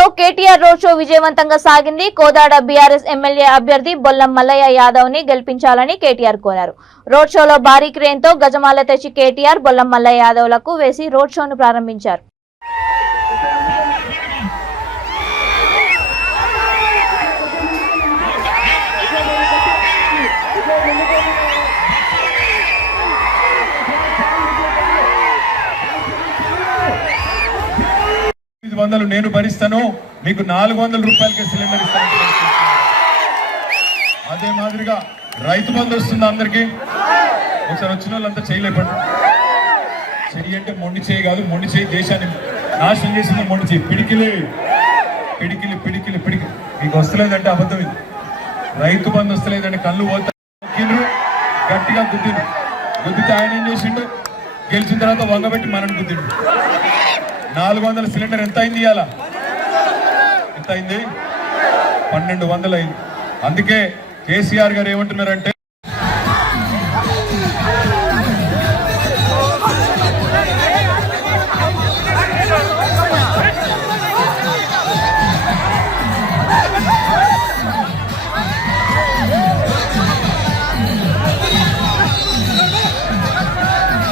జిల్లాలో KTR road show విజయవంతంగా సాగింది. కోదాడ బీఆర్ఎస్ ఎమ్మెల్యే అభ్యర్థి బొల్లం మల్లయ్య యాదవ్ ని గెలిపించాలని కేటీఆర్ కోరారు. రోడ్ షోలో భారీ క్రేన్ తో గజమాల తెచ్చి కేటీఆర్ బొల్లం మల్లయ్య యాదవ్ లకు వేసి రోడ్ షోను ప్రారంభించారు. నేను భరిస్తాను, మీకు 400 రూపాయలకే సిలిండర్ ఇస్తాను. అదే మాదిరిగా రైతు బంధు వస్తుంది అందరికి. ఒకసారి వచ్చిన వాళ్ళంతా చేయలేపండి. చెయ్యి అంటే మొండి చేయి కాదు, మొండి చేయి దేశాన్ని నాశనం చేసింది. మొండి చేయి పిడికిలి పిడికిలి పిడికిలి పిడికిలి. మీకు వస్తలేదంటే అబద్ధం. ఇది రైతు బంధు వస్తలేదంటే కళ్ళు పోతారు. గట్టిగా గుద్దిండు. గుద్దితే ఆయన ఏం చేసిండు? గెలిచిన తర్వాత వంగబెట్టి మనని గుద్దిండు. 400 సిలిండర్ ఎంత అయింది? ఇవాళ ఎంత అయింది? 1200 అయింది. అందుకే కేసీఆర్ గారు ఏమంటున్నారంటే